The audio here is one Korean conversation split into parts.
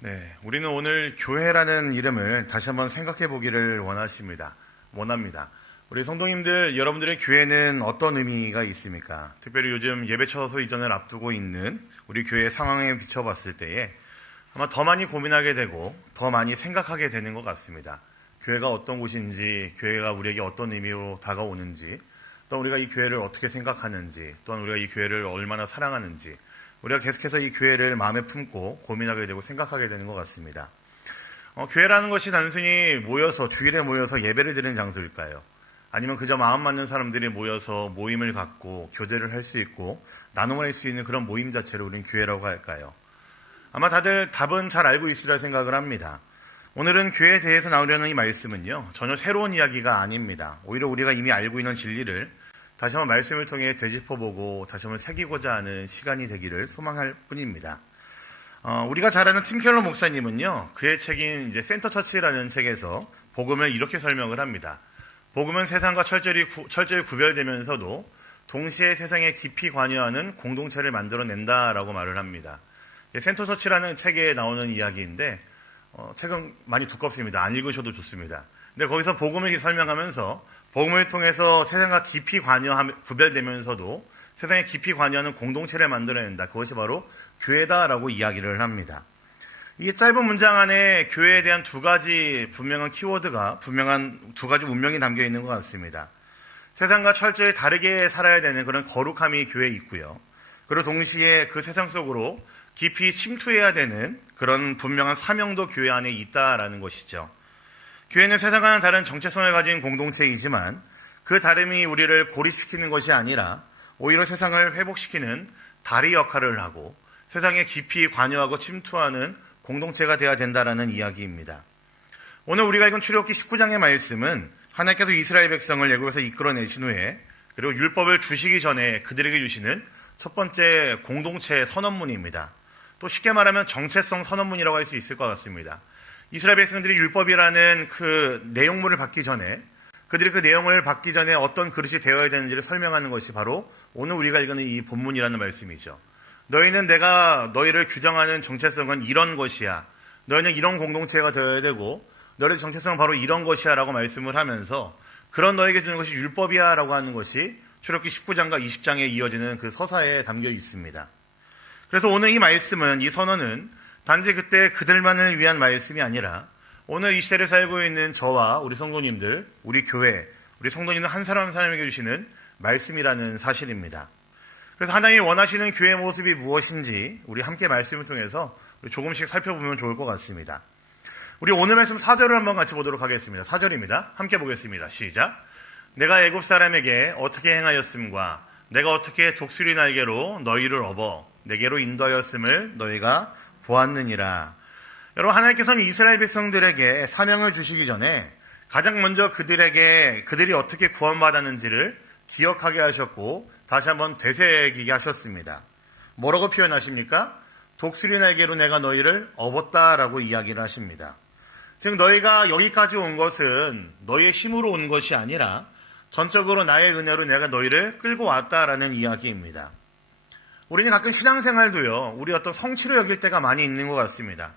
네, 우리는 오늘 교회라는 이름을 다시 한번 생각해 보기를 원합니다. 우리 성도님들, 여러분들의 교회는 어떤 의미가 있습니까? 특별히 요즘 예배 처소 이전을 앞두고 있는 우리 교회 상황에 비춰봤을 때에 아마 더 많이 고민하게 되고 더 많이 생각하게 되는 것 같습니다. 교회가 어떤 곳인지, 교회가 우리에게 어떤 의미로 다가오는지, 또 우리가 이 교회를 어떻게 생각하는지, 또한 우리가 이 교회를 얼마나 사랑하는지, 우리가 계속해서 이 교회를 마음에 품고 고민하게 되고 생각하게 되는 것 같습니다. 교회라는 것이 단순히 주일에 모여서 예배를 드리는 장소일까요? 아니면 그저 마음 맞는 사람들이 모여서 모임을 갖고 교제를 할 수 있고 나눔을 할 수 있는 그런 모임 자체를 우리는 교회라고 할까요? 아마 다들 답은 잘 알고 있으리라 생각을 합니다. 오늘은 교회에 대해서 나오려는 이 말씀은요, 전혀 새로운 이야기가 아닙니다. 오히려 우리가 이미 알고 있는 진리를 다시 한번 말씀을 통해 되짚어보고 다시 한번 새기고자 하는 시간이 되기를 소망할 뿐입니다. 우리가 잘 아는 팀 켈러 목사님은요, 그의 책인 이제 센터 처치라는 책에서 복음을 이렇게 설명을 합니다. 복음은 세상과 철저히 구별되면서도 동시에 세상에 깊이 관여하는 공동체를 만들어낸다라고 말을 합니다. 센터 처치라는 책에 나오는 이야기인데 책은 많이 두껍습니다. 안 읽으셔도 좋습니다. 근데 거기서 복음을 설명하면서 복음을 통해서 세상과 깊이 구별되면서도 세상에 깊이 관여하는 공동체를 만들어낸다. 그것이 바로 교회다라고 이야기를 합니다. 이 짧은 문장 안에 교회에 대한 두 가지 분명한 키워드가, 분명한 두 가지 운명이 담겨 있는 것 같습니다. 세상과 철저히 다르게 살아야 되는 그런 거룩함이 교회에 있고요. 그리고 동시에 그 세상 속으로 깊이 침투해야 되는 그런 분명한 사명도 교회 안에 있다라는 것이죠. 교회는 세상과는 다른 정체성을 가진 공동체이지만 그 다름이 우리를 고립시키는 것이 아니라 오히려 세상을 회복시키는 다리 역할을 하고 세상에 깊이 관여하고 침투하는 공동체가 되어야 된다라는 이야기입니다. 오늘 우리가 읽은 출애굽기 19장의 말씀은 하나님께서 이스라엘 백성을 애굽에서 이끌어내신 후에 그리고 율법을 주시기 전에 그들에게 주시는 첫 번째 공동체 선언문입니다. 또 쉽게 말하면 정체성 선언문이라고 할 수 있을 것 같습니다. 이스라엘 백성들이 율법이라는 그 내용물을 받기 전에 그들이 그 내용을 받기 전에 어떤 그릇이 되어야 되는지를 설명하는 것이 바로 오늘 우리가 읽는 이 본문이라는 말씀이죠. 너희는 내가 너희를 규정하는 정체성은 이런 것이야. 너희는 이런 공동체가 되어야 되고 너희의 정체성은 바로 이런 것이야 라고 말씀을 하면서 그런 너에게 주는 것이 율법이야 라고 하는 것이 출애굽기 19장과 20장에 이어지는 그 서사에 담겨 있습니다. 그래서 오늘 이 말씀은, 이 선언은 단지 그때 그들만을 위한 말씀이 아니라 오늘 이 시대를 살고 있는 저와 우리 성도님들, 우리 교회, 우리 성도님들 한 사람 한 사람에게 주시는 말씀이라는 사실입니다. 그래서 하나님이 원하시는 교회의 모습이 무엇인지 우리 함께 말씀을 통해서 조금씩 살펴보면 좋을 것 같습니다. 우리 오늘 말씀 4절을 한번 같이 보도록 하겠습니다. 4절입니다. 함께 보겠습니다. 시작. 내가 애굽 사람에게 어떻게 행하였음과 내가 어떻게 독수리 날개로 너희를 업어 내게로 인도하였음을 너희가 보았느니라. 여러분, 하나님께서는 이스라엘 백성들에게 사명을 주시기 전에 가장 먼저 그들이 어떻게 구원받았는지를 기억하게 하셨고 다시 한번 되새기게 하셨습니다. 뭐라고 표현하십니까? 독수리 날개로 내가 너희를 업었다라고 이야기를 하십니다. 즉 너희가 여기까지 온 것은 너희의 힘으로 온 것이 아니라 전적으로 나의 은혜로 내가 너희를 끌고 왔다라는 이야기입니다. 우리는 가끔 신앙생활도요, 우리 어떤 성취로 여길 때가 많이 있는 것 같습니다.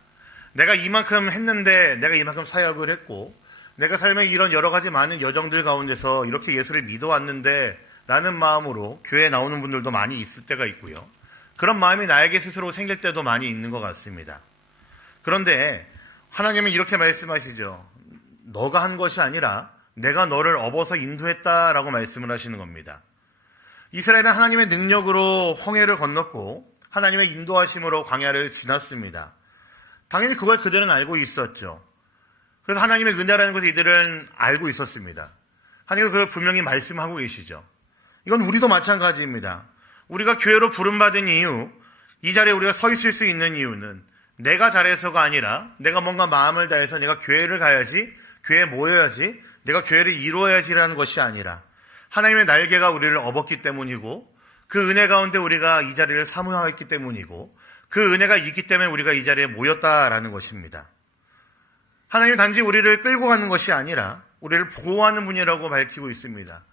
내가 이만큼 했는데, 내가 이만큼 사역을 했고, 내가 삶에 이런 여러 가지 많은 여정들 가운데서 이렇게 예수를 믿어왔는데 라는 마음으로 교회에 나오는 분들도 많이 있을 때가 있고요. 그런 마음이 나에게 스스로 생길 때도 많이 있는 것 같습니다. 그런데 하나님은 이렇게 말씀하시죠. 너가 한 것이 아니라 내가 너를 업어서 인도했다라고 말씀을 하시는 겁니다. 이스라엘은 하나님의 능력으로 홍해를 건넜고 하나님의 인도하심으로 광야를 지났습니다. 당연히 그걸 그들은 알고 있었죠. 그래서 하나님의 은혜라는 것을 이들은 알고 있었습니다. 하나님은 그걸 분명히 말씀하고 계시죠. 이건 우리도 마찬가지입니다. 우리가 교회로 부름받은 이유, 이 자리에 우리가 서 있을 수 있는 이유는 내가 잘해서가 아니라 내가 뭔가 마음을 다해서 내가 교회를 가야지, 교회에 모여야지, 내가 교회를 이루어야지라는 것이 아니라 하나님의 날개가 우리를 업었기 때문이고 그 은혜 가운데 우리가 이 자리를 사모하였기 때문이고 그 은혜가 있기 때문에 우리가 이 자리에 모였다라는 것입니다. 하나님은 단지 우리를 끌고 가는 것이 아니라 우리를 보호하는 분이라고 밝히고 있습니다.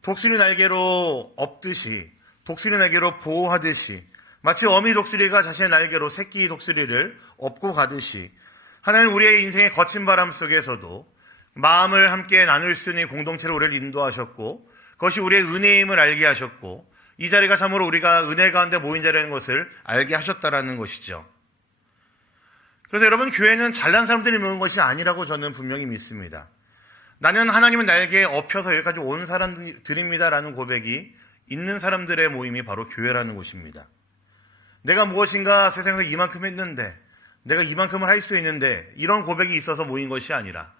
독수리 날개로 업듯이, 독수리 날개로 보호하듯이 마치 어미 독수리가 자신의 날개로 새끼 독수리를 업고 가듯이 하나님 우리의 인생의 거친 바람 속에서도 마음을 함께 나눌 수 있는 공동체로 우리를 인도하셨고 그것이 우리의 은혜임을 알게 하셨고 이 자리가 참으로 우리가 은혜 가운데 모인 자리라는 것을 알게 하셨다라는 것이죠. 그래서 여러분, 교회는 잘난 사람들이 모인 것이 아니라고 저는 분명히 믿습니다. 나는 하나님의 날개에 업혀서 여기까지 온 사람들입니다라는 고백이 있는 사람들의 모임이 바로 교회라는 곳입니다. 내가 무엇인가 세상에서 이만큼 했는데, 내가 이만큼을 할 수 있는데, 이런 고백이 있어서 모인 것이 아니라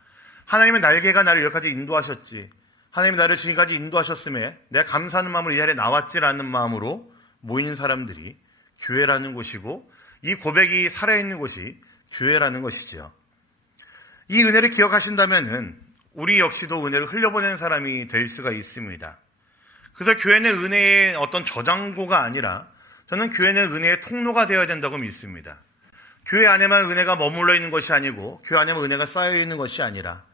하나님의 날개가 나를 여기까지 인도하셨지, 하나님이 나를 지금까지 인도하셨음에 내가 감사하는 마음으로 이 자리에 나왔지라는 마음으로 모이는 사람들이 교회라는 곳이고, 이 고백이 살아있는 곳이 교회라는 것이죠. 이 은혜를 기억하신다면은 우리 역시도 은혜를 흘려보내는 사람이 될 수가 있습니다. 그래서 교회는 은혜의 어떤 저장고가 아니라 저는 교회는 은혜의 통로가 되어야 된다고 믿습니다. 교회 안에만 은혜가 머물러 있는 것이 아니고 교회 안에만 은혜가 쌓여 있는 것이 아니라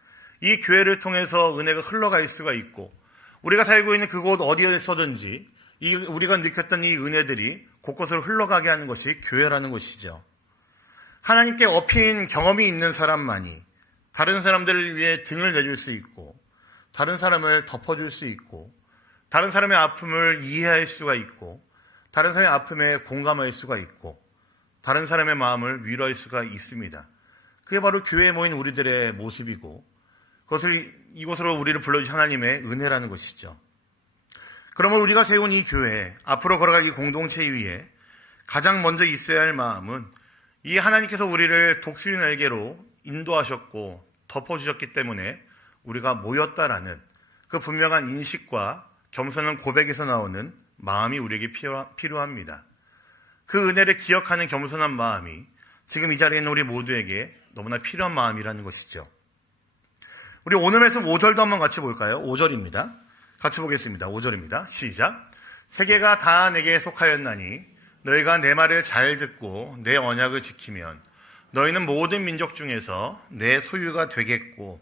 이 교회를 통해서 은혜가 흘러갈 수가 있고 우리가 살고 있는 그곳 어디에서든지 우리가 느꼈던 이 은혜들이 곳곳으로 흘러가게 하는 것이 교회라는 것이죠. 하나님께 업힌 경험이 있는 사람만이 다른 사람들을 위해 등을 내줄 수 있고 다른 사람을 덮어줄 수 있고 다른 사람의 아픔을 이해할 수가 있고 다른 사람의 아픔에 공감할 수가 있고 다른 사람의 마음을 위로할 수가 있습니다. 그게 바로 교회에 모인 우리들의 모습이고 그것을 이곳으로 우리를 불러주신 하나님의 은혜라는 것이죠. 그러면 우리가 세운 이 교회, 앞으로 걸어갈 이 공동체 위에 가장 먼저 있어야 할 마음은 이 하나님께서 우리를 독수리 날개로 인도하셨고 덮어주셨기 때문에 우리가 모였다라는 그 분명한 인식과 겸손한 고백에서 나오는 마음이 우리에게 필요합니다. 그 은혜를 기억하는 겸손한 마음이 지금 이 자리에 있는 우리 모두에게 너무나 필요한 마음이라는 것이죠. 우리 오늘 말씀 5절도 한번 같이 볼까요? 5절입니다. 같이 보겠습니다. 5절입니다. 시작. 세계가 다 내게 속하였나니 너희가 내 말을 잘 듣고 내 언약을 지키면 너희는 모든 민족 중에서 내 소유가 되겠고.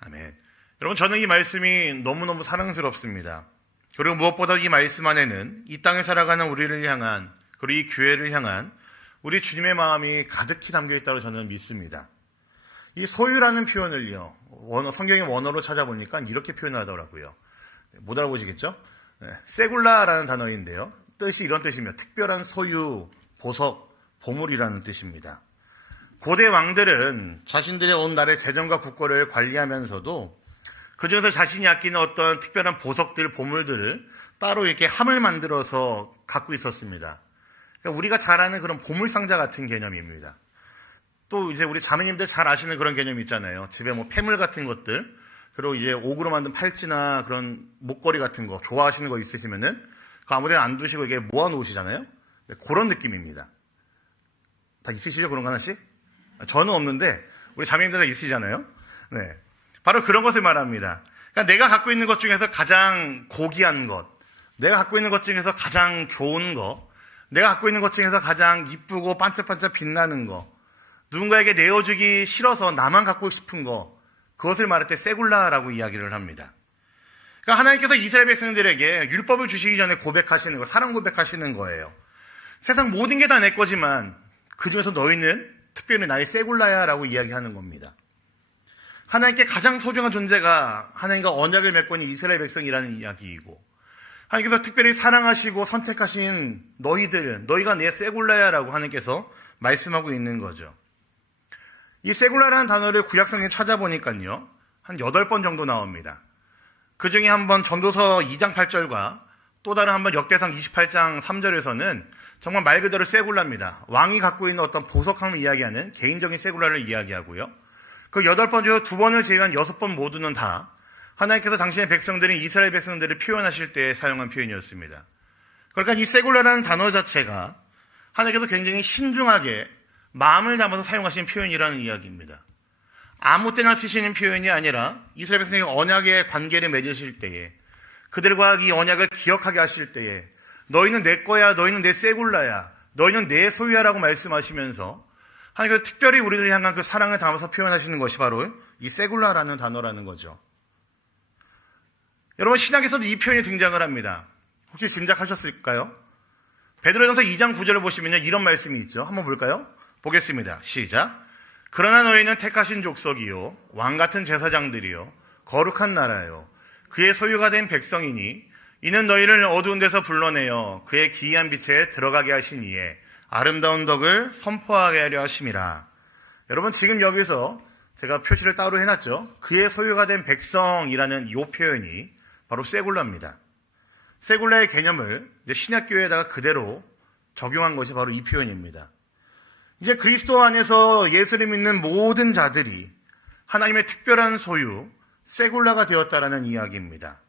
아멘. 여러분, 저는 이 말씀이 너무너무 사랑스럽습니다. 그리고 무엇보다 이 말씀 안에는 이 땅에 살아가는 우리를 향한, 그리고 이 교회를 향한 우리 주님의 마음이 가득히 담겨 있다고 저는 믿습니다. 이 소유라는 표현을요, 성경의 원어로 찾아보니까 이렇게 표현하더라고요. 못 알아보시겠죠? 세굴라라는 단어인데요. 뜻이 이런 뜻입니다. 특별한 소유, 보석, 보물이라는 뜻입니다. 고대 왕들은 자신들의 온 나라의 재정과 국고를 관리하면서도 그중에서 자신이 아끼는 어떤 특별한 보석들, 보물들을 따로 이렇게 함을 만들어서 갖고 있었습니다. 그러니까 우리가 잘 아는 그런 보물상자 같은 개념입니다. 또 이제 우리 자매님들 잘 아시는 그런 개념이 있잖아요. 집에 뭐 폐물 같은 것들, 그리고 이제 옥으로 만든 팔찌나 그런 목걸이 같은 거 좋아하시는 거 있으시면은 그 아무데나 안 두시고 이게 모아 놓으시잖아요. 그런 느낌입니다. 다 있으시죠? 그런 거 하나씩? 저는 없는데 우리 자매님들 다 있으시잖아요. 네, 바로 그런 것을 말합니다. 그러니까 내가 갖고 있는 것 중에서 가장 고귀한 것, 내가 갖고 있는 것 중에서 가장 좋은 것, 내가 갖고 있는 것 중에서 가장 이쁘고 반짝반짝 빛나는 것, 누군가에게 내어주기 싫어서 나만 갖고 싶은 것, 그것을 말할 때 세굴라라고 이야기를 합니다. 그러니까 하나님께서 이스라엘 백성들에게 율법을 주시기 전에 고백하시는 거, 사랑 고백하시는 거예요. 세상 모든 게 다 내 거지만 그 중에서 너희는 특별히 나의 세굴라야 라고 이야기하는 겁니다. 하나님께 가장 소중한 존재가 하나님과 언약을 맺고 있는 이스라엘 백성이라는 이야기이고, 하나님께서 특별히 사랑하시고 선택하신 너희들은, 너희가 내 세굴라야 라고 하나님께서 말씀하고 있는 거죠. 이 세굴라라는 단어를 구약성경에 찾아보니까요, 한 8번 정도 나옵니다. 그 중에 한 번 전도서 2장 8절과 또 다른 한 번 역대상 28장 3절에서는 정말 말 그대로 세굴라입니다. 왕이 갖고 있는 어떤 보석함을 이야기하는 개인적인 세굴라를 이야기하고요. 그 8번 중에서 2번을 제외한 6번 모두는 다 하나님께서 당신의 백성들인 이스라엘 백성들을 표현하실 때 사용한 표현이었습니다. 그러니까 이 세굴라라는 단어 자체가 하나님께서 굉장히 신중하게 마음을 담아서 사용하시는 표현이라는 이야기입니다. 아무 때나 쓰시는 표현이 아니라 이스라엘 백성이 언약의 관계를 맺으실 때에, 그들과 이 언약을 기억하게 하실 때에 너희는 내 거야, 너희는 내 세굴라야, 너희는 내 소유야라고 말씀하시면서 하나님께서 특별히 우리를 향한 그 사랑을 담아서 표현하시는 것이 바로 이 세굴라라는 단어라는 거죠. 여러분, 신약에서도 이 표현이 등장을 합니다. 혹시 짐작하셨을까요? 베드로전서 2장 9절을 보시면요, 이런 말씀이 있죠. 한번 볼까요? 보겠습니다. 시작. 그러나 너희는 택하신 족속이요 왕 같은 제사장들이요 거룩한 나라요 그의 소유가 된 백성이니 이는 너희를 어두운 데서 불러내어 그의 기이한 빛에 들어가게 하신 이에 아름다운 덕을 선포하게 하려 하심이라. 여러분, 지금 여기서 제가 표시를 따로 해놨죠. 그의 소유가 된 백성이라는 이 표현이 바로 세굴라입니다. 세굴라의 개념을 신약교회에다가 그대로 적용한 것이 바로 이 표현입니다. 이제 그리스도 안에서 예수를 믿는 모든 자들이 하나님의 특별한 소유, 세굴라가 되었다라는 이야기입니다.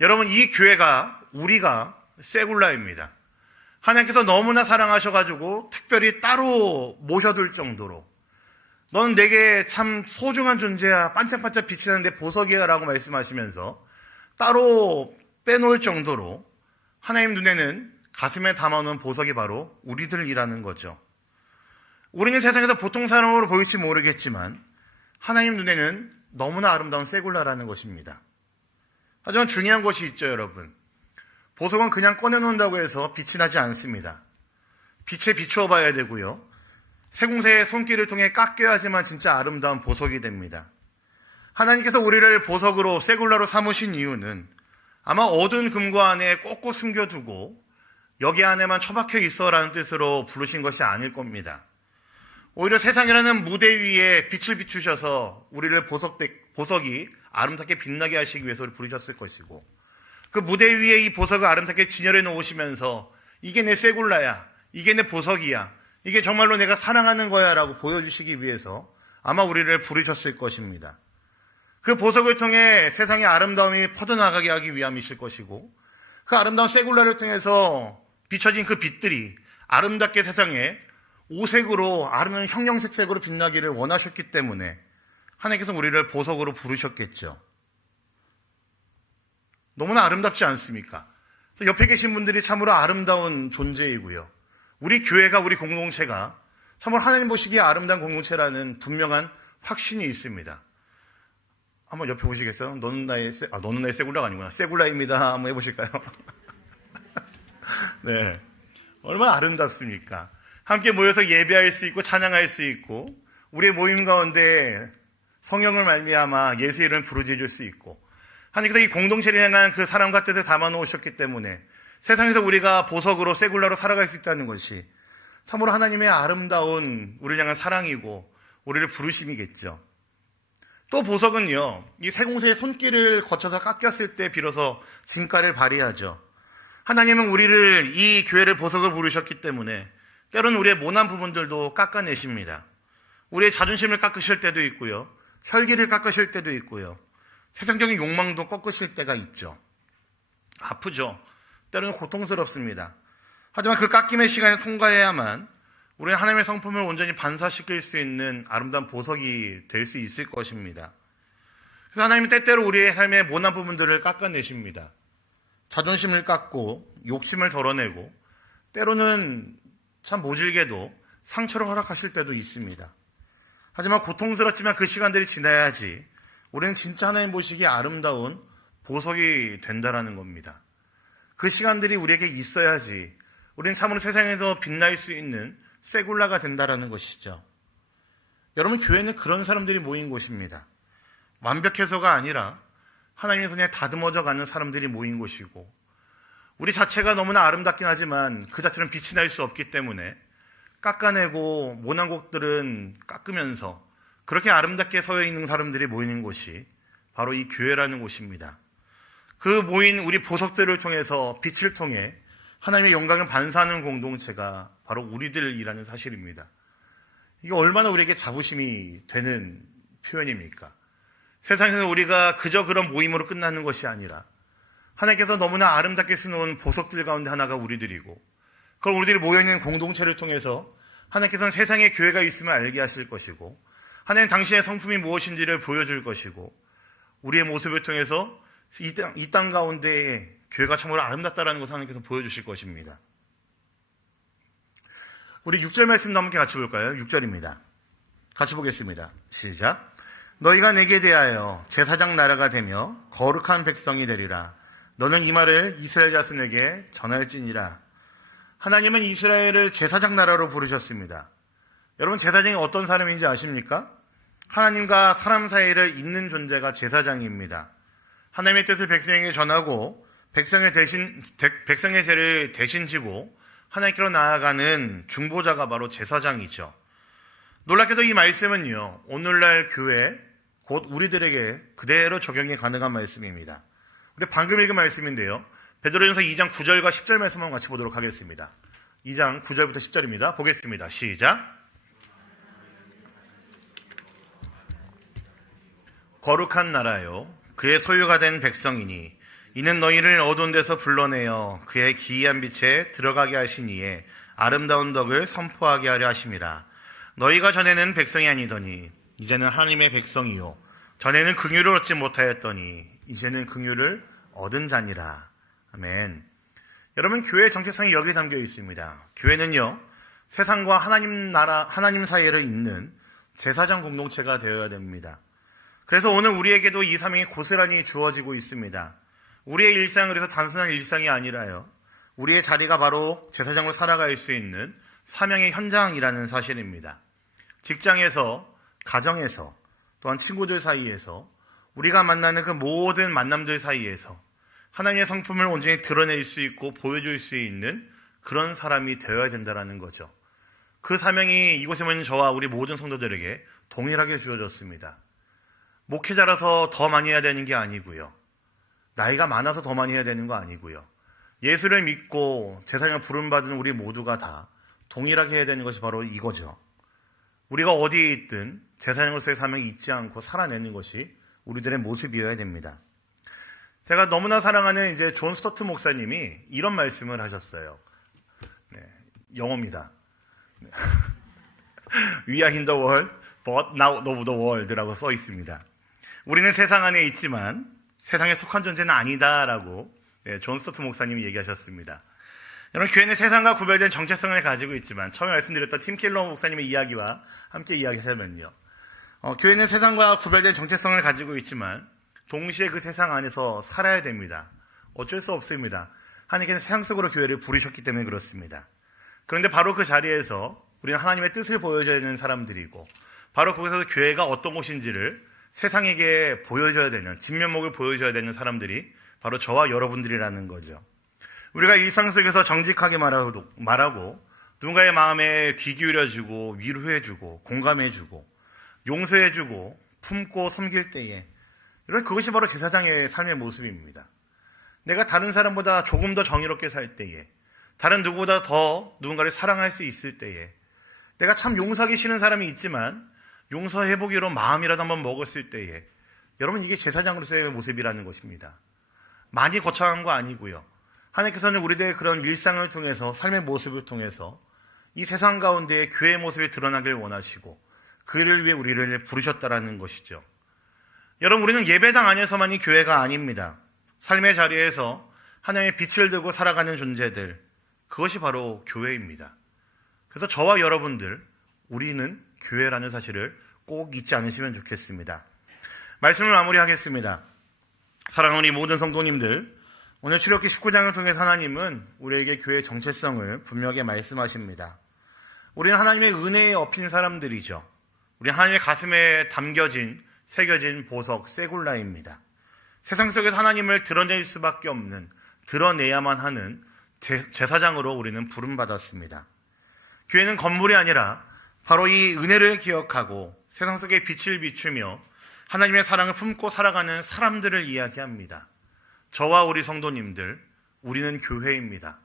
여러분, 이 교회가, 우리가 세굴라입니다. 하나님께서 너무나 사랑하셔가지고 특별히 따로 모셔둘 정도로 넌 내게 참 소중한 존재야, 반짝반짝 빛이 나는데 보석이야 라고 말씀하시면서 따로 빼놓을 정도로 하나님 눈에는 가슴에 담아놓은 보석이 바로 우리들이라는 거죠. 우리는 세상에서 보통 사람으로 보일지 모르겠지만 하나님 눈에는 너무나 아름다운 세굴라라는 것입니다. 하지만 중요한 것이 있죠, 여러분. 보석은 그냥 꺼내놓는다고 해서 빛이 나지 않습니다. 빛에 비추어 봐야 되고요. 세공세의 손길을 통해 깎여야지만 진짜 아름다운 보석이 됩니다. 하나님께서 우리를 보석으로, 세굴라로 삼으신 이유는 아마 어두운 금고 안에 꼭꼭 숨겨두고 여기 안에만 처박혀 있어라는 뜻으로 부르신 것이 아닐 겁니다. 오히려 세상이라는 무대 위에 빛을 비추셔서 우리를 보석이 아름답게 빛나게 하시기 위해서 부르셨을 것이고, 그 무대 위에 이 보석을 아름답게 진열해 놓으시면서 이게 내 세굴라야, 이게 내 보석이야, 이게 정말로 내가 사랑하는 거야 라고 보여주시기 위해서 아마 우리를 부르셨을 것입니다. 그 보석을 통해 세상의 아름다움이 퍼져나가게 하기 위함이실 것이고, 그 아름다운 세굴라를 통해서 비춰진 그 빛들이 아름답게 세상에 오색으로 아름다운 형형색색으로 빛나기를 원하셨기 때문에 하나님께서 우리를 보석으로 부르셨겠죠. 너무나 아름답지 않습니까? 옆에 계신 분들이 참으로 아름다운 존재이고요. 우리 교회가, 우리 공동체가 참으로 하나님 보시기에 아름다운 공동체라는 분명한 확신이 있습니다. 한번 옆에 보시겠어요? 너는 나의 세굴라가 아니구나. 세굴라입니다. 한번 해보실까요? 네. 얼마나 아름답습니까? 함께 모여서 예배할 수 있고 찬양할 수 있고 우리의 모임 가운데 성령을 말미암아 예수의 이름을 부르짖을 수 있고, 하나님께서 이 공동체를 향한 그 사랑과 뜻을 담아 놓으셨기 때문에 세상에서 우리가 보석으로, 세굴라로 살아갈 수 있다는 것이 참으로 하나님의 아름다운 우리를 향한 사랑이고 우리를 부르심이겠죠. 또 보석은요, 이 세공세의 손길을 거쳐서 깎였을 때 비로소 진가를 발휘하죠. 하나님은 우리를, 이 교회를 보석을 부르셨기 때문에 때로는 우리의 모난 부분들도 깎아내십니다. 우리의 자존심을 깎으실 때도 있고요, 혈기를 깎으실 때도 있고요, 세상적인 욕망도 꺾으실 때가 있죠. 아프죠. 때로는 고통스럽습니다. 하지만 그 깎임의 시간을 통과해야만 우리는 하나님의 성품을 온전히 반사시킬 수 있는 아름다운 보석이 될 수 있을 것입니다. 그래서 하나님은 때때로 우리의 삶의 모난 부분들을 깎아내십니다. 자존심을 깎고 욕심을 덜어내고 때로는 참 모질게도 상처를 허락하실 때도 있습니다. 하지만 고통스럽지만 그 시간들이 지나야지 우리는 진짜 하나님 보시기에 아름다운 보석이 된다라는 겁니다. 그 시간들이 우리에게 있어야지 우리는 참으로 세상에서 빛날 수 있는 세굴라가 된다라는 것이죠. 여러분, 교회는 그런 사람들이 모인 곳입니다. 완벽해서가 아니라 하나님의 손에 다듬어져 가는 사람들이 모인 곳이고, 우리 자체가 너무나 아름답긴 하지만 그 자체는 빛이 날 수 없기 때문에 깎아내고 모난 곳들은 깎으면서 그렇게 아름답게 서 있는 사람들이 모이는 곳이 바로 이 교회라는 곳입니다. 그 모인 우리 보석들을 통해서, 빛을 통해 하나님의 영광을 반사하는 공동체가 바로 우리들이라는 사실입니다. 이게 얼마나 우리에게 자부심이 되는 표현입니까? 세상에서 우리가 그저 그런 모임으로 끝나는 것이 아니라 하나님께서 너무나 아름답게 쓰놓은 보석들 가운데 하나가 우리들이고, 그걸 우리들이 모여있는 공동체를 통해서 하나님께서는 세상에 교회가 있음을 알게 하실 것이고, 하나님 당신의 성품이 무엇인지를 보여줄 것이고, 우리의 모습을 통해서 이 땅 가운데에 교회가 참으로 아름답다라는 것을 하나님께서 보여주실 것입니다. 우리 6절 말씀도 함께 같이 볼까요? 6절입니다. 같이 보겠습니다. 시작. 너희가 내게 대하여 제사장 나라가 되며 거룩한 백성이 되리라. 너는 이 말을 이스라엘 자손에게 전할지니라. 하나님은 이스라엘을 제사장 나라로 부르셨습니다. 여러분, 제사장이 어떤 사람인지 아십니까? 하나님과 사람 사이를 잇는 존재가 제사장입니다. 하나님의 뜻을 백성에게 전하고 백성의 죄를 대신 지고 하나님께로 나아가는 중보자가 바로 제사장이죠. 놀랍게도 이 말씀은요, 오늘날 교회, 곧 우리들에게 그대로 적용이 가능한 말씀입니다. 우리 방금 읽은 말씀인데요. 베드로전서 2장 9절과 10절 말씀 한번 같이 보도록 하겠습니다. 2장 9절부터 10절입니다. 보겠습니다. 시작. 거룩한 나라요, 그의 소유가 된 백성이니 이는 너희를 어두운 데서 불러내어 그의 기이한 빛에 들어가게 하시니에 아름다운 덕을 선포하게 하려 하심이라. 너희가 전에는 백성이 아니더니 이제는 하나님의 백성이요, 전에는 긍휼을 얻지 못하였더니 이제는 긍휼을 얻은 자니라. 아멘. 여러분, 교회의 정체성이 여기에 담겨 있습니다. 교회는요, 세상과 하나님 사이를 잇는 제사장 공동체가 되어야 됩니다. 그래서 오늘 우리에게도 이 사명이 고스란히 주어지고 있습니다. 우리의 일상은 그래서 단순한 일상이 아니라요, 우리의 자리가 바로 제사장으로 살아갈 수 있는 사명의 현장이라는 사실입니다. 직장에서, 가정에서, 또한 친구들 사이에서, 우리가 만나는 그 모든 만남들 사이에서 하나님의 성품을 온전히 드러낼 수 있고 보여줄 수 있는 그런 사람이 되어야 된다는 거죠. 그 사명이 이곳에 있는 저와 우리 모든 성도들에게 동일하게 주어졌습니다. 목회자라서 더 많이 해야 되는 게 아니고요, 나이가 많아서 더 많이 해야 되는 거 아니고요, 예수를 믿고 제사장을 부름받은 우리 모두가 다 동일하게 해야 되는 것이 바로 이거죠. 우리가 어디에 있든 제사장으로서의 사명이 잊지 않고 살아내는 것이 우리들의 모습이어야 됩니다. 제가 너무나 사랑하는 존 스토트 목사님이 이런 말씀을 하셨어요. 네, 영어입니다. We are in the world, but not of the world라고 써 있습니다. 우리는 세상 안에 있지만 세상에 속한 존재는 아니다라고 존 스토트 목사님이 얘기하셨습니다. 여러분, 교회는 세상과 구별된 정체성을 가지고 있지만 처음에 말씀드렸던 팀 켈러 목사님의 이야기와 함께 이야기하자면요, 교회는 세상과 구별된 정체성을 가지고 있지만 동시에 그 세상 안에서 살아야 됩니다. 어쩔 수 없습니다. 하나님께서 세상 속으로 교회를 부르셨기 때문에 그렇습니다. 그런데 바로 그 자리에서 우리는 하나님의 뜻을 보여줘야 되는 사람들이고, 바로 거기서 교회가 어떤 곳인지를 세상에게 보여줘야 되는, 진면목을 보여줘야 되는 사람들이 바로 저와 여러분들이라는 거죠. 우리가 일상 속에서 정직하게 말하고 누군가의 마음에 귀 기울여주고 위로해주고 공감해주고 용서해주고 품고 섬길 때에, 여러분, 그것이 바로 제사장의 삶의 모습입니다. 내가 다른 사람보다 조금 더 정의롭게 살 때에, 다른 누구보다 더 누군가를 사랑할 수 있을 때에, 내가 참 용서하기 싫은 사람이 있지만 용서해보기로 마음이라도 한번 먹었을 때에, 여러분, 이게 제사장으로서의 모습이라는 것입니다. 많이 거창한 거 아니고요, 하나님께서는 우리들의 그런 일상을 통해서, 삶의 모습을 통해서 이 세상 가운데 교회의 모습이 드러나길 원하시고 그를 위해 우리를 부르셨다라는 것이죠. 여러분, 우리는 예배당 안에서만이 교회가 아닙니다. 삶의 자리에서 하나님의 빛을 들고 살아가는 존재들, 그것이 바로 교회입니다. 그래서 저와 여러분들, 우리는 교회라는 사실을 꼭 잊지 않으시면 좋겠습니다. 말씀을 마무리하겠습니다. 사랑하는 우리 모든 성도님들, 오늘 출애굽기 19장을 통해서 하나님은 우리에게 교회의 정체성을 분명하게 말씀하십니다. 우리는 하나님의 은혜에 엎인 사람들이죠. 우리는 하나님의 가슴에 새겨진 보석, 세굴라입니다. 세상 속에서 하나님을 드러낼 수밖에 없는, 드러내야만 하는 제사장으로 우리는 부름받았습니다. 교회는 건물이 아니라 바로 이 은혜를 기억하고 세상 속에 빛을 비추며 하나님의 사랑을 품고 살아가는 사람들을 이야기합니다. 저와 우리 성도님들, 우리는 교회입니다.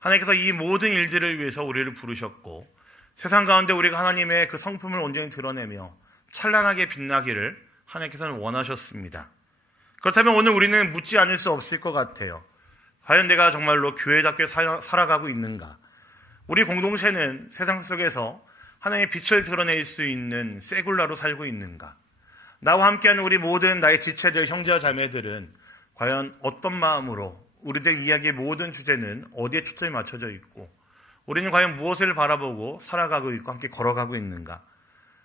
하나님께서 이 모든 일들을 위해서 우리를 부르셨고, 세상 가운데 우리가 하나님의 그 성품을 온전히 드러내며 찬란하게 빛나기를 하나님께서는 원하셨습니다. 그렇다면 오늘 우리는 묻지 않을 수 없을 것 같아요. 과연 내가 정말로 교회답게 살아가고 있는가? 우리 공동체는 세상 속에서 하나님의 빛을 드러낼 수 있는 세굴라로 살고 있는가? 나와 함께하는 우리 모든 나의 지체들, 형제와 자매들은 과연 어떤 마음으로, 우리들 이야기의 모든 주제는 어디에 초점이 맞춰져 있고, 우리는 과연 무엇을 바라보고 살아가고 있고 함께 걸어가고 있는가?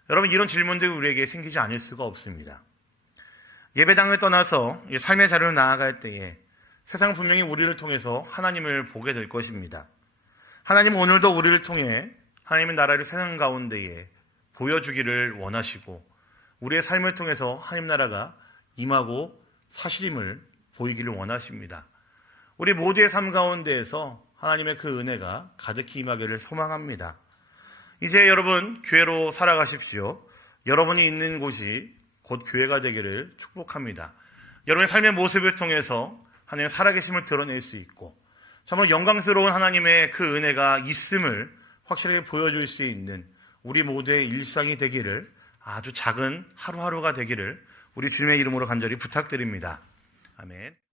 여러분, 이런 질문들이 우리에게 생기지 않을 수가 없습니다. 예배당을 떠나서 삶의 자리로 나아갈 때에 세상은 분명히 우리를 통해서 하나님을 보게 될 것입니다. 하나님은 오늘도 우리를 통해 하나님의 나라를 세상 가운데에 보여주기를 원하시고 우리의 삶을 통해서 하나님 나라가 임하고 사실임을 보이기를 원하십니다. 우리 모두의 삶 가운데에서 하나님의 그 은혜가 가득히 임하기를 소망합니다. 이제 여러분 교회로 살아가십시오. 여러분이 있는 곳이 곧 교회가 되기를 축복합니다. 여러분의 삶의 모습을 통해서 하나님의 살아계심을 드러낼 수 있고 정말 영광스러운 하나님의 그 은혜가 있음을 확실하게 보여줄 수 있는 우리 모두의 일상이 되기를, 아주 작은 하루하루가 되기를 우리 주님의 이름으로 간절히 부탁드립니다. 아멘.